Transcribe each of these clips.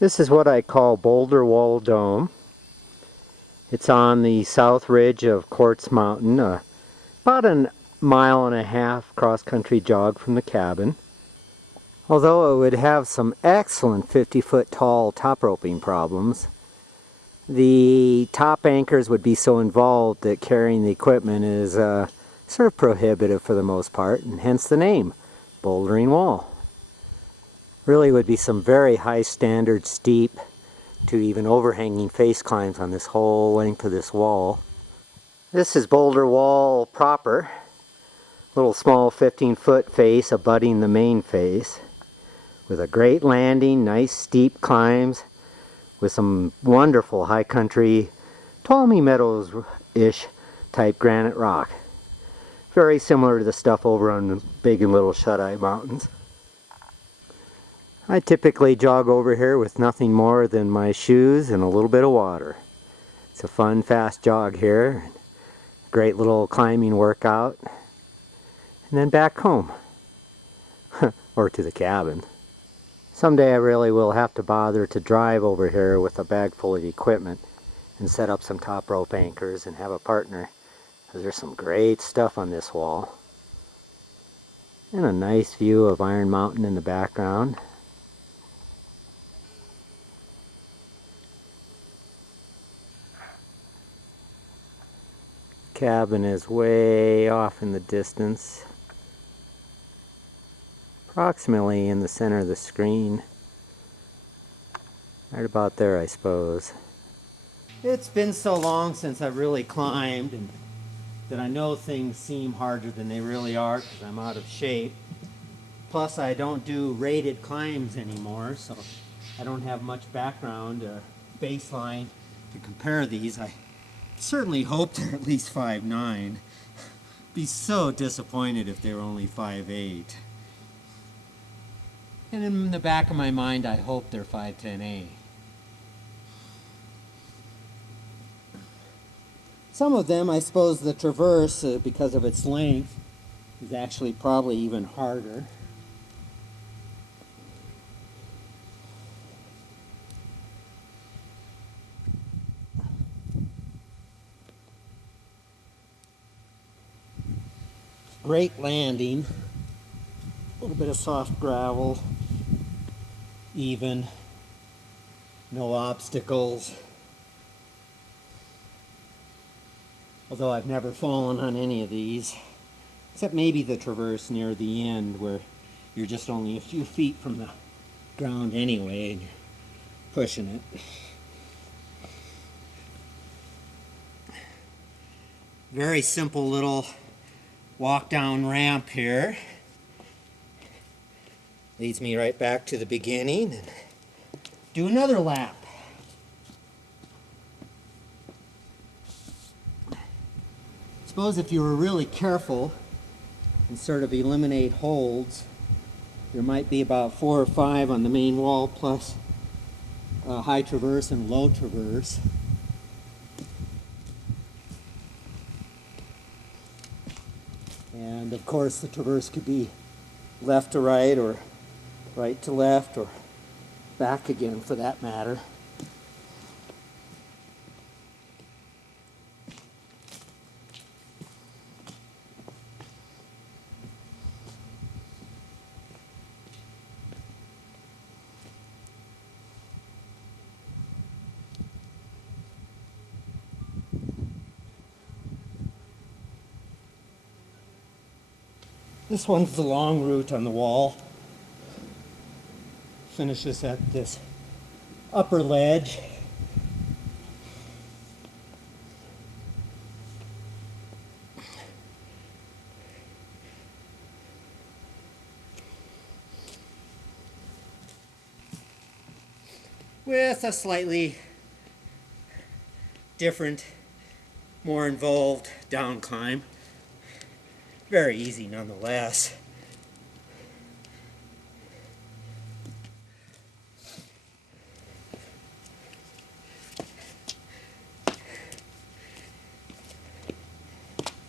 This is what I call Boulder Wall Dome. It's on the south ridge of Quartz Mountain, about a mile and a half cross-country jog from the cabin. Although it would have some excellent 50-foot tall top roping problems, the top anchors would be so involved that carrying the equipment is sort of prohibitive for the most part, and hence the name, Bouldering Wall. Really would be some very high standard steep to even overhanging face climbs on this whole length of this wall. This is Boulder Wall proper. Little small 15-foot face abutting the main face, with a great landing, nice steep climbs, with some wonderful high country Tuolumne Meadows-ish type granite rock. Very similar to the stuff over on the Big and Little Shut-Eye Mountains. I typically jog over here with nothing more than my shoes and a little bit of water. It's a fun, fast jog here. Great little climbing workout. And then back home. Or to the cabin. Someday I really will have to bother to drive over here with a bag full of equipment and set up some top rope anchors and have a partner, because there's some great stuff on this wall. And a nice view of Iron Mountain in the background. Cabin is way off in the distance. Approximately in the center of the screen. Right about there, I suppose. It's been so long since I've really climbed and that I know things seem harder than they really are because I'm out of shape. Plus, I don't do rated climbs anymore, so I don't have much background or baseline to compare these. I certainly hope they're at least 5'9". Be so disappointed if they were only 5'8". And in the back of my mind, I hope they're 5'10". Some of them, I suppose the traverse, because of its length, is actually probably even harder. Great landing. A little bit of soft gravel. Even. No obstacles. Although I've never fallen on any of these. Except maybe the traverse near the end where you're just only a few feet from the ground anyway and you're pushing it. Very simple little walk down ramp here. Leads me right back to the beginning and do another lap. Suppose if you were really careful and sort of eliminate holds, there might be about 4 or 5 on the main wall plus high traverse and low traverse. And of course the traverse could be left to right or right to left or back again for that matter. This one's the long route on the wall. Finishes at this upper ledge. With a slightly different, more involved down climb. Very easy nonetheless.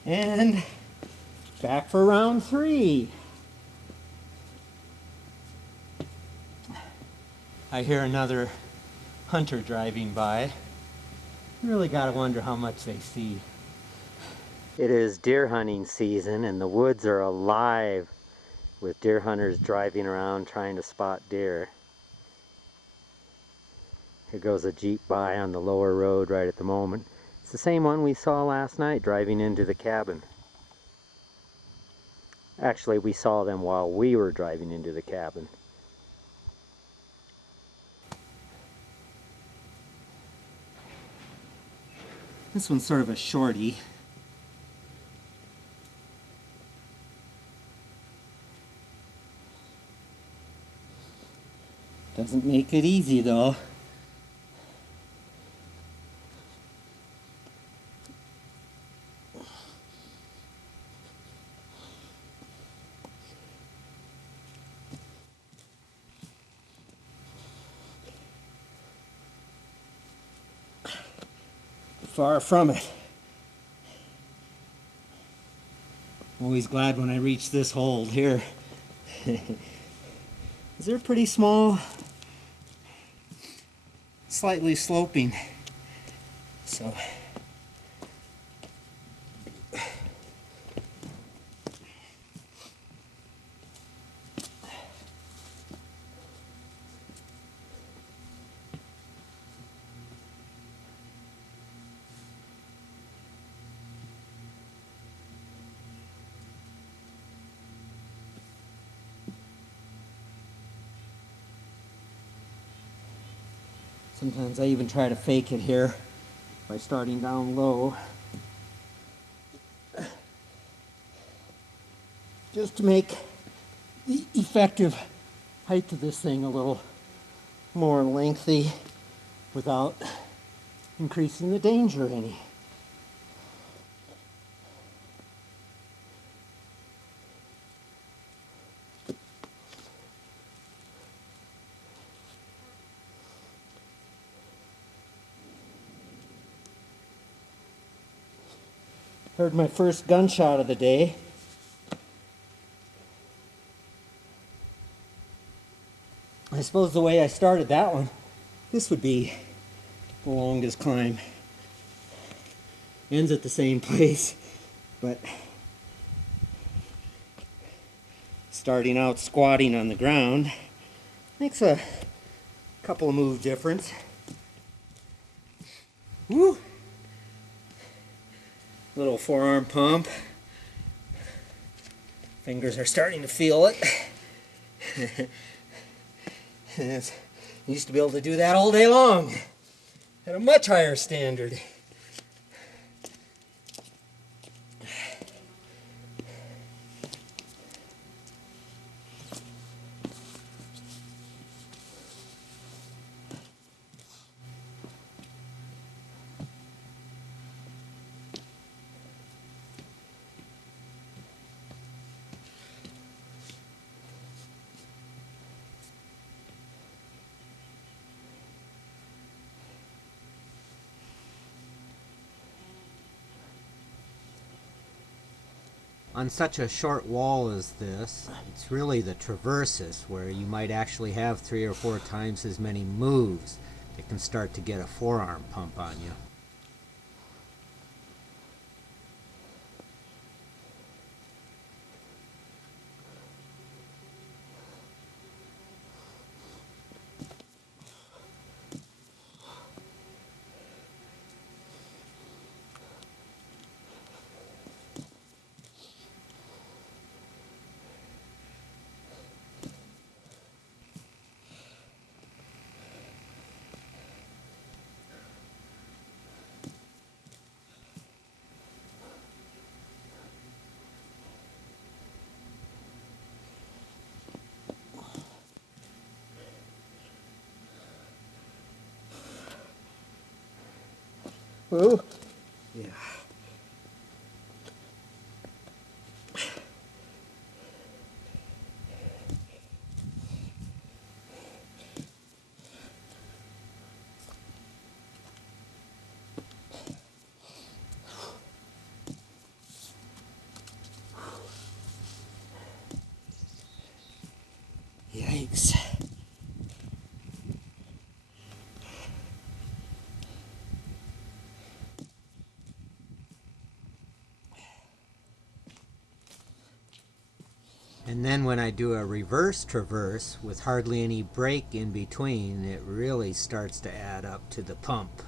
And back for round 3. I I hear another hunter driving by. You really gotta wonder how much they see. It is deer hunting season and the woods are alive with deer hunters driving around trying to spot deer. Here goes a Jeep by on the lower road right at the moment. It's the same one we saw last night driving into the cabin. Actually, we saw them while we were driving into the cabin. This one's sort of a shorty. Doesn't make it easy though. Far from it. Always glad when I reach this hold here. They're pretty small, slightly sloping. So sometimes I even try to fake it here by starting down low, just to make the effective height of this thing a little more lengthy without increasing the danger any. Heard my first gunshot of the day. I suppose the way I started that one, this would be the longest climb. Ends at the same place, but starting out squatting on the ground makes a couple of move difference. Woo! Little forearm pump. Fingers are starting to feel it. Used to be able to do that all day long at a much higher standard. On such a short wall as this, it's really the traverses where you might actually have 3 or 4 times as many moves that can start to get a forearm pump on you. Whoa. Yeah. Yikes. And then when I do a reverse traverse with hardly any break in between, it really starts to add up to the pump.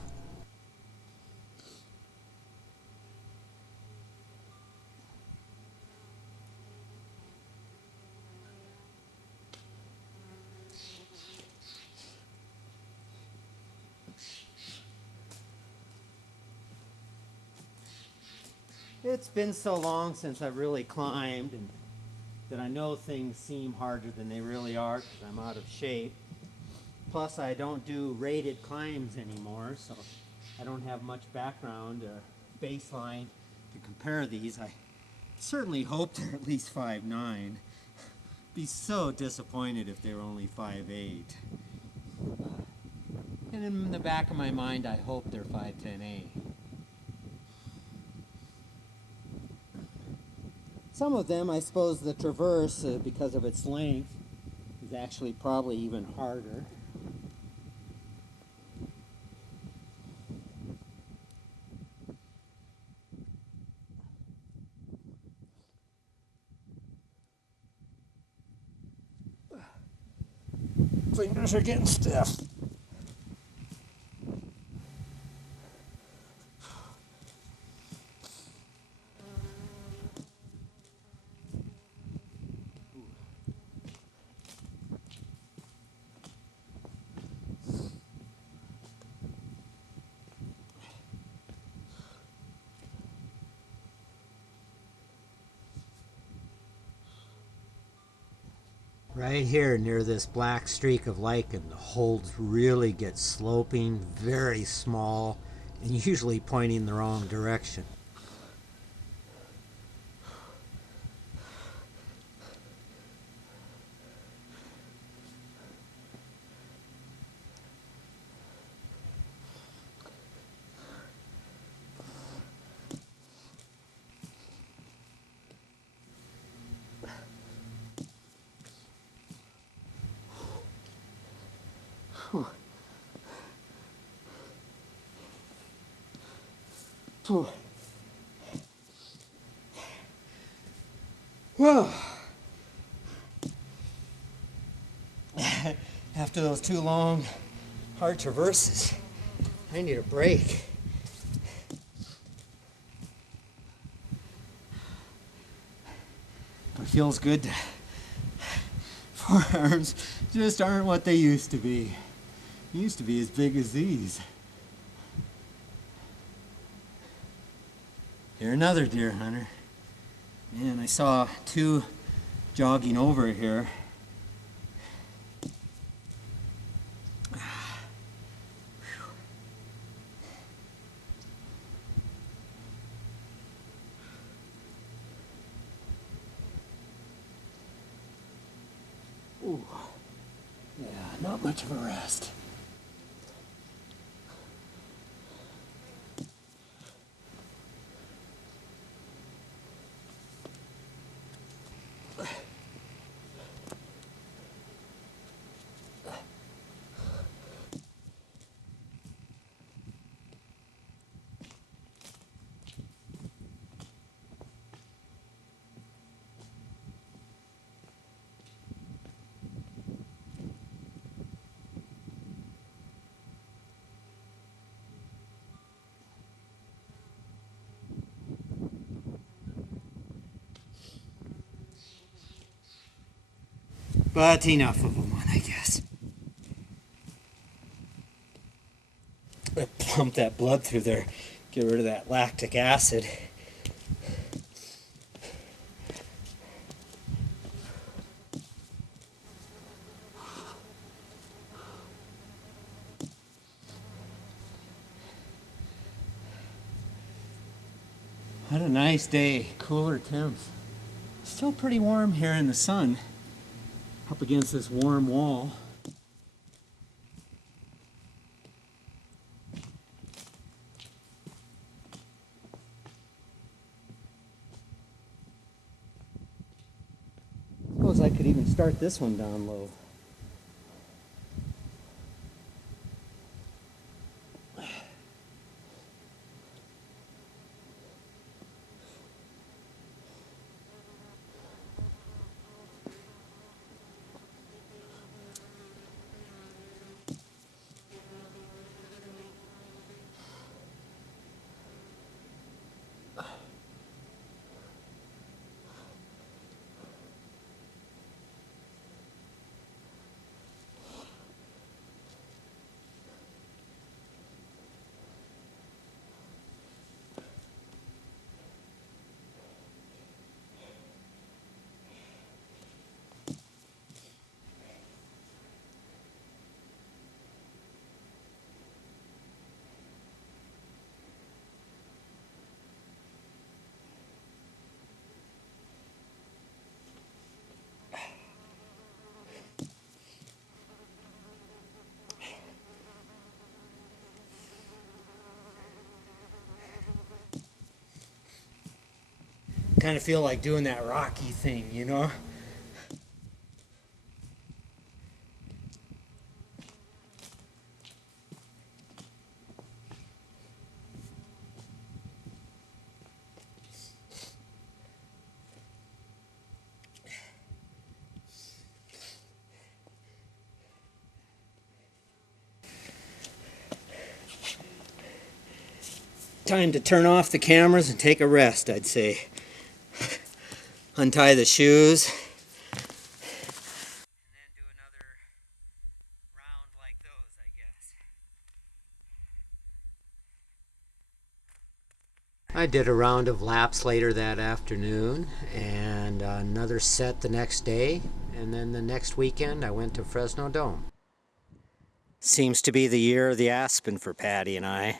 It's been so long since I've really climbed and that I know things seem harder than they really are because I'm out of shape. Plus, I don't do rated climbs anymore, so I don't have much background or baseline to compare these. I certainly hope they're at least 5'9". Be so disappointed if they were only 5'8". And in the back of my mind, I hope they're 5'10". Some of them, I suppose the traverse, because of its length, is actually probably even harder. Fingers are getting stiff. Right here near this black streak of lichen, the holds really get sloping, very small, and usually pointing the wrong direction. Whoa. After those 2 long, hard traverses, I need a break. It feels good. Forearms just aren't what they used to be. They used to be as big as these. You're another deer hunter. Man, I saw 2 jogging over here. Ooh. Yeah, not much of a rest. But enough of them, I guess. Pump that blood through there, get rid of that lactic acid. What a nice day, cooler temps. Still pretty warm here in the sun, up against this warm wall. Suppose I could even start this one down low. Kind of feel like doing that Rocky thing, you know? Time to turn off the cameras and take a rest, I'd say. Untie the shoes. And then do another round like those, I guess. I did a round of laps later that afternoon and another set the next day, and then the next weekend I went to Fresno Dome. Seems to be the year of the aspen for Patty and I.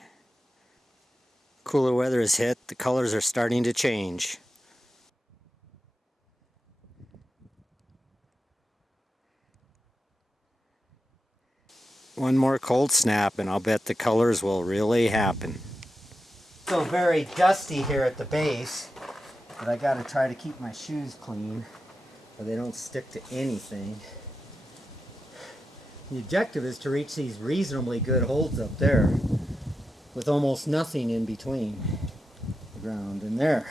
Cooler weather has hit, the colors are starting to change. One more cold snap and I'll bet the colors will really happen. So very dusty here at the base, but I gotta try to keep my shoes clean or they don't stick to anything. The objective is to reach these reasonably good holds up there with almost nothing in between the ground and there.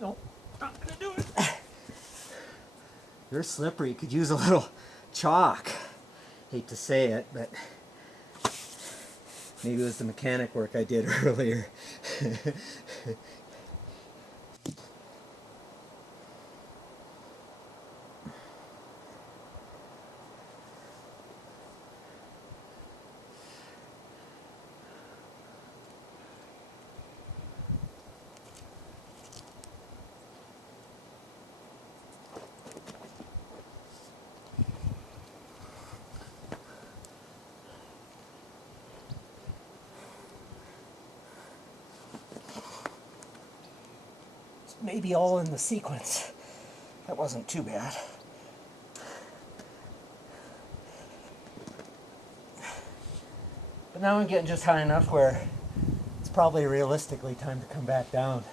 Nope, not gonna do it. They're slippery, could use a little chalk. Hate to say it, but maybe it was the mechanic work I did earlier. Maybe all in the sequence. That wasn't too bad. But now I'm getting just high enough where it's probably realistically time to come back down.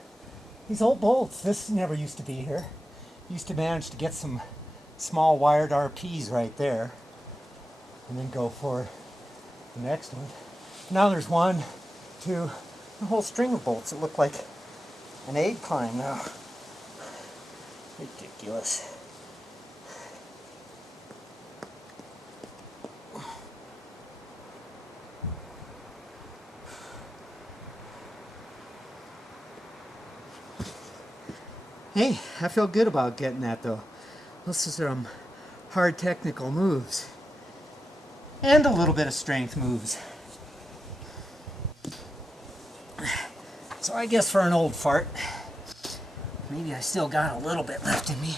These old bolts, this never used to be here. Used to manage to get some small wired RPs right there and then go for the next one. Now there's one, two, a whole string of bolts that look like an aid climb now. Ridiculous. Hey, I feel good about getting that though. Those are some hard technical moves. And a little bit of strength moves. So I guess for an old fart, maybe I still got a little bit left in me.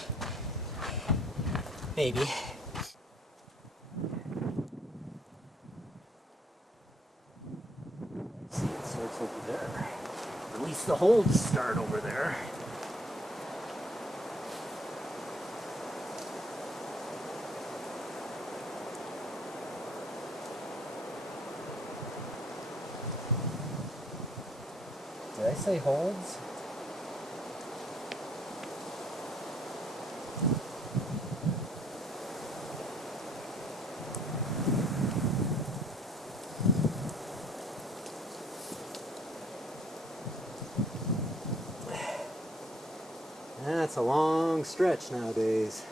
Maybe. See, it starts over there. At least the holds start over there. Did I say holds? That's a long stretch nowadays.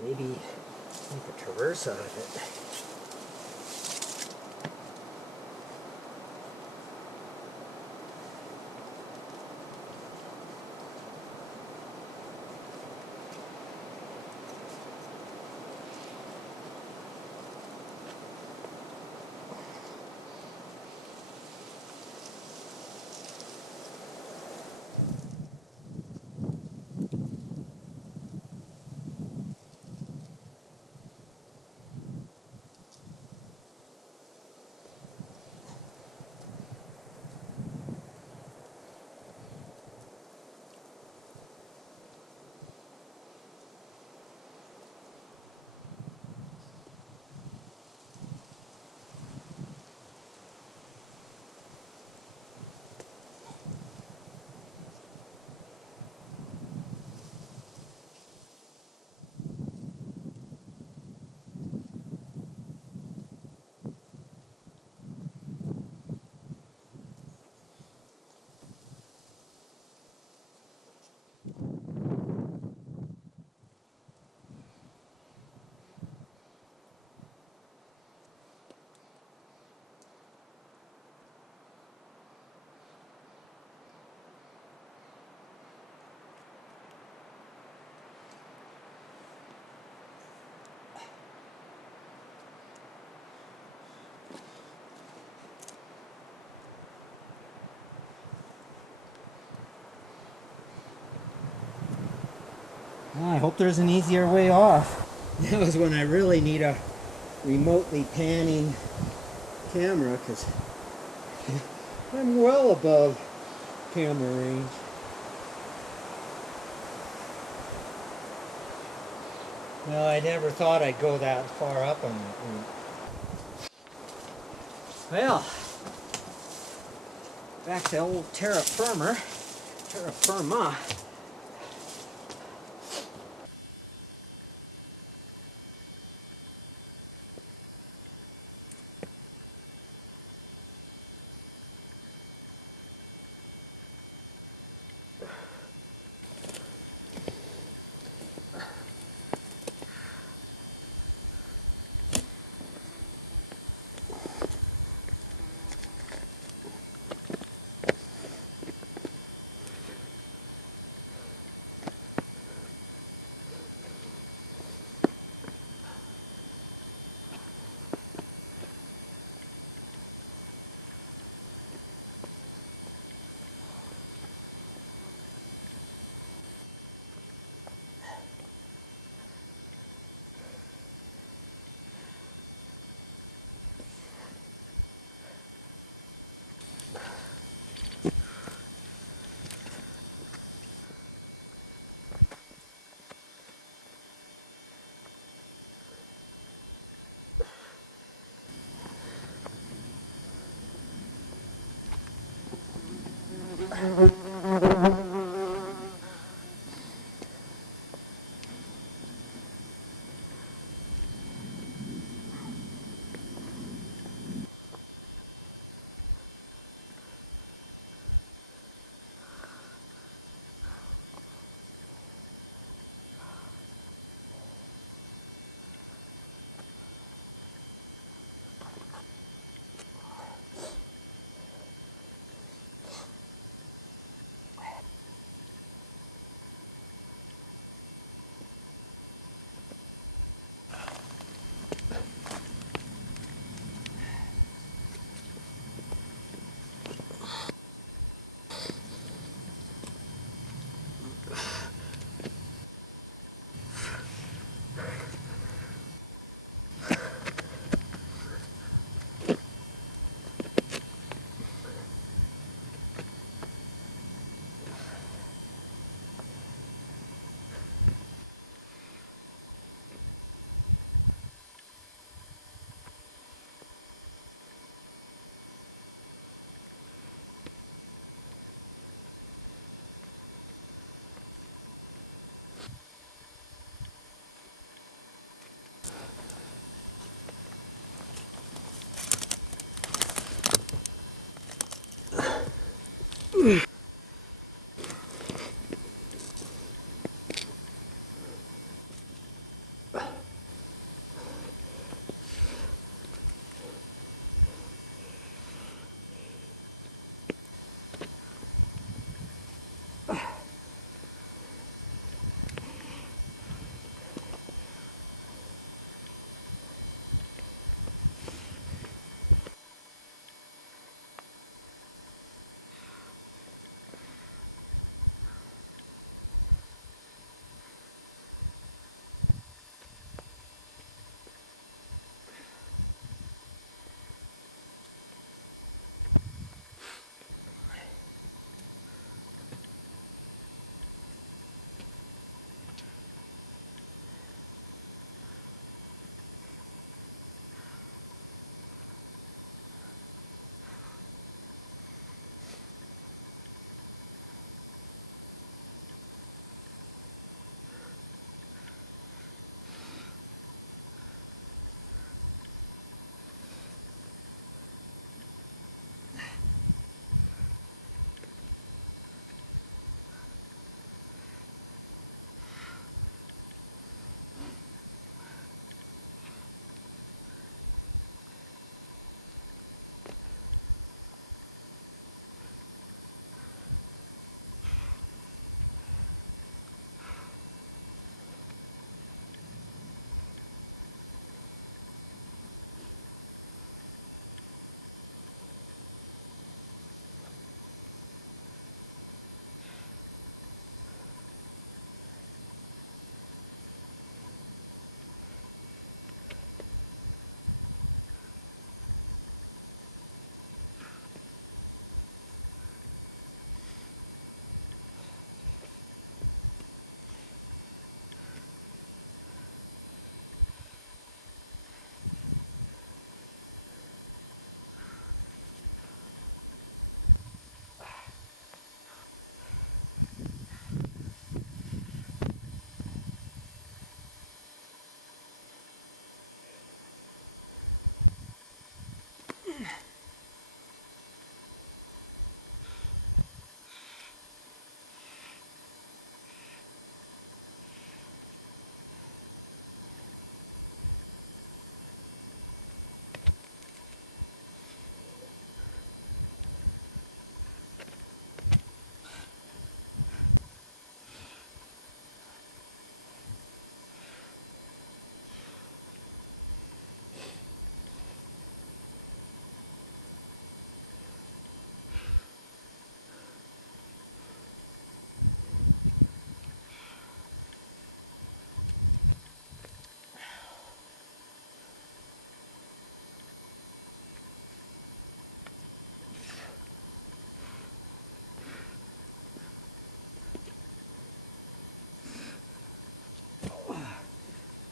Maybe make a traverse out of it. Well, I hope there's an easier way off. That was when I really need a remotely panning camera, because I'm well above camera range. No, I never thought I'd go that far up on that route. Well, back to old terra firma.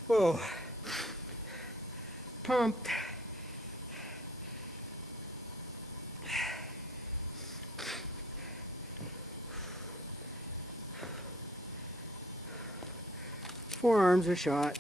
Whoa. Pumped. Forearms are shot.